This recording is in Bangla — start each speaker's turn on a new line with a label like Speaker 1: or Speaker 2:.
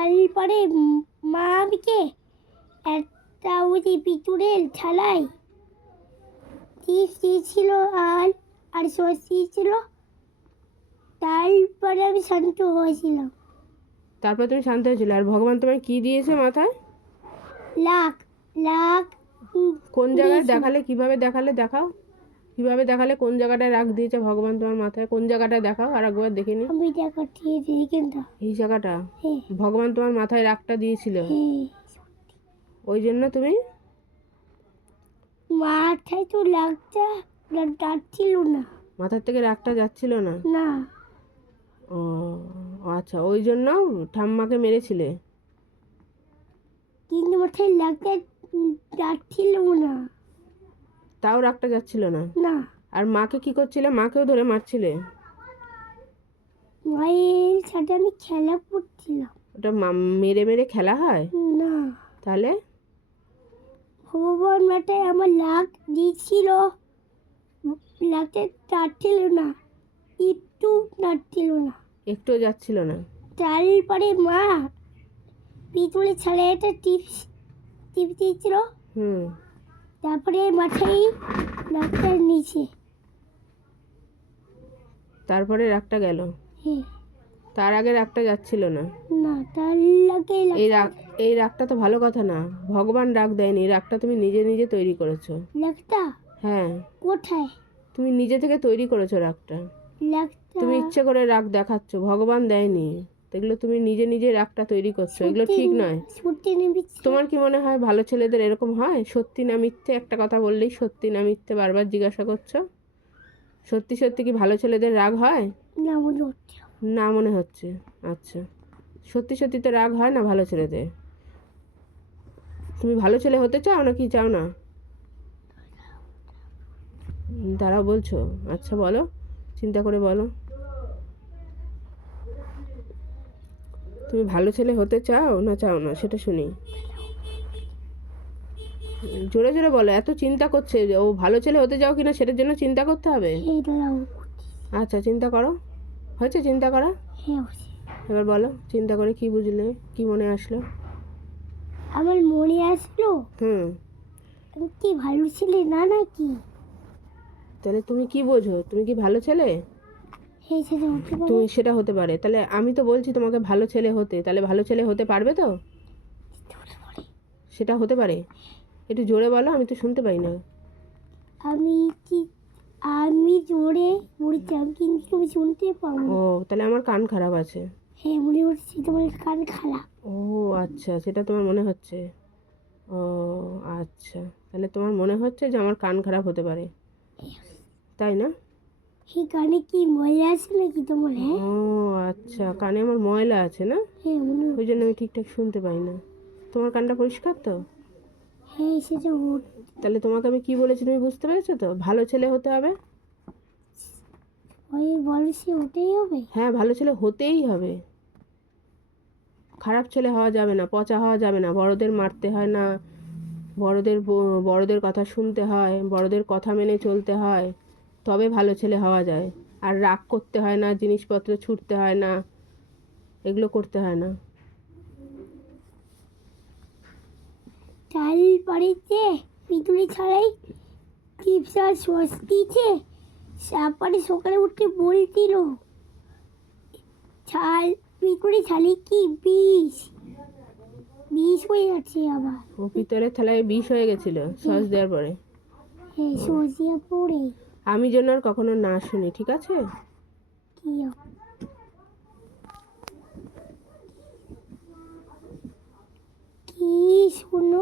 Speaker 1: তারপরে মা আমাকে একটা ওই পিতুরের থালায় চিপস দিয়েছিল আর আর সস দিয়েছিল। তারপরে আমি শান্ত হয়েছিলাম।
Speaker 2: তারপর তুমি শান্ত হয়েছিলে। আর ভগবান তোমায় কি দিয়েছে মাথায়?
Speaker 1: লাখ লাখ
Speaker 2: কোন জায়গায় দেখালে কীভাবে দেখালে দেখাও। কীভাবে দেখালে কোন জায়গাটায় রাগ দিয়েছে ভগবান তোমার মাথায়? কোন জায়গাটায় দেখাও? আর একবার দেখে নি
Speaker 1: আমি ঠিক কিন্তু
Speaker 2: এই জায়গাটা?
Speaker 1: হ্যাঁ।
Speaker 2: ভগবান তোমার মাথায় রাগটা দিয়েছিল।
Speaker 1: হ্যাঁ
Speaker 2: ওই জন্য তুমি?
Speaker 1: মাথায় তো লাগটা ডাকছিল না।
Speaker 2: মাথার থেকে রাগটা যাচ্ছিল না?
Speaker 1: না।
Speaker 2: ও আচ্ছা ওই জন্য ঠাম্মাকে মেরেছিলে?
Speaker 1: কিন্তু মাথায় লাগটা ডাকছিল না।
Speaker 2: তাও রাগটা যাচ্ছিল না।
Speaker 1: না।
Speaker 2: আর মাকে কি করছিলে? মাকেও ধরে মারছিলে?
Speaker 1: মায়ের সাথে আমি খেলা করছিলাম।
Speaker 2: ওটা মা- মেরে মেরে খেলা হয়?
Speaker 1: না।
Speaker 2: তাহলে?
Speaker 1: ভগবান মাথায় আমার লাগ দিয়েছিল লাগটা ডাকছিল না। একটু ডাকছিল না।
Speaker 2: একটুও যাচ্ছিল না।
Speaker 1: তারপরে মা পিতুলে ছাড়ে একটা টিপস টিপস দিয়েছিল।
Speaker 2: হুম।
Speaker 1: তারপরে মাথায় লাগটা নিচে
Speaker 2: তারপরে রাগটা গেল?
Speaker 1: হ্যাঁ।
Speaker 2: তার আগে রাগটা যাচ্ছিল না?
Speaker 1: না তার লাগে
Speaker 2: এই রাগ এই রাগটা তো ভালো কথা না। ভগবান রাগ দেয়নি রাগটা তুমি নিজে নিজে তৈরি করেছ।
Speaker 1: লাগটা
Speaker 2: হ্যাঁ।
Speaker 1: কোথায়?
Speaker 2: তুমি নিজে থেকে তৈরি করেছ রাগটা? তুমি ইচ্ছে করে রাগ দেখাচ্ছ ভগবান দেয়নি। এগুলো তুমি নিজে নিজে রাগটা তৈরি করছ এগুলো ঠিক নয়। তোমার কি মনে হয় ভালো ছেলেদের এরকম হয়? সত্যি না মিথ্যে? একটা কথা বললেই সত্যি না মিথ্যে বারবার জিজ্ঞাসা করছ? সত্যি সত্যি কি ভালো ছেলেদের রাগ হয়?
Speaker 1: না মনে হচ্ছে।
Speaker 2: না মনে হচ্ছে। আচ্ছা। সত্যি সত্যি তো রাগ হয় না ভালো ছেলেদের? তুমি ভালো ছেলে হতে চাও না কি চাও না? দাঁড়াও বলছো। আচ্ছা বলো। চিন্তা করে বলো। তুমি ভালো ছেলে হতে চাও? না চাও না সেটা শুনি। জোরে জোরে বলো এত চিন্তা করছে যে ও ভালো ছেলে হতে চাও কিনা সেটার জন্য চিন্তা করতে হবে? আচ্ছা চিন্তা করো। হয়েছে চিন্তা করা? এবার বলো চিন্তা করে কি বুঝলে কি মনে আসলো?
Speaker 1: আমার মনে আসলো?
Speaker 2: হুম।
Speaker 1: আমি কি ভালো ছেলে না নাকি?
Speaker 2: তাহলে তুমি কি বোঝো? তুমি কি ভালো ছেলে?
Speaker 1: হ্যাঁ সেটা হতে পারে?
Speaker 2: তুমি তাহলে আমি তো বলছি তোমাকে ভালো ছেলে হতে। তাহলে ভালো ছেলে হতে পারবে তো? সেটা হতে পারে। একটু জোরে বলো আমি তো শুনতে পাই না।
Speaker 1: আমি কি আমি জোরে বলছিলাম কিন্তু আমি শুনতে পাবো?
Speaker 2: ও তাহলে আমার কান খারাপ আছে।
Speaker 1: হ্যাঁ মনে হচ্ছে তোমার কান খারাপ।
Speaker 2: ও আচ্ছা সেটা তোমার মনে হচ্ছে। ও আচ্ছা। তাহলে তোমার মনে হচ্ছে যে আমার কান খারাপ হতে পারে। তাই না?
Speaker 1: সেই কানে কি মজা আছে নাকি তোমার হ্যাঁ?
Speaker 2: ও আচ্ছা কানে আমার ময়লা আছে না?
Speaker 1: হ্যাঁ
Speaker 2: ওই জন্য আমি ঠিকঠাক শুনতে পাই না। তোমার কানটা পরিষ্কার তো?
Speaker 1: হ্যাঁ সেটা
Speaker 2: তাহলে তোমাকে আমি কি বলেছি তুমি বুঝতে পেরেছ তো? ভালো ছেলে হতে হবে?
Speaker 1: ওই বলছি ওটাই হবে?
Speaker 2: হ্যাঁ ভালো ছেলে হতেই হবে। খারাপ ছেলে হওয়া যাবে না পচা হওয়া যাবে না। বড়দের মারতে হয় না। বড়দের বড়দের কথা শুনতে হয় বড়দের কথা মেনে চলতে হয়। তবে ভালো ছেলে হওয়া যায়। আর রাগ করতে হয় না জিনিসপত্র ছুটতে হয় না এগুলো করতে হয় না।
Speaker 1: তারপরেতে পিতুলি ছাড়াই চিপস আর সস দিয়েছে। তারপরে সকালে উঠে বলছিল ছাল পিতুলি ছালে কি বিষ? বিষ হয়ে যাচ্ছে আবার।
Speaker 2: ও পিতলের থালায় বিষ হয়ে গেছিল সস দেওয়ার পরে।
Speaker 1: হ্যাঁ সজিয়া পড়ে
Speaker 2: আমি যেন আর কখনো না শুনি ঠিক আছে
Speaker 1: কি? শুনো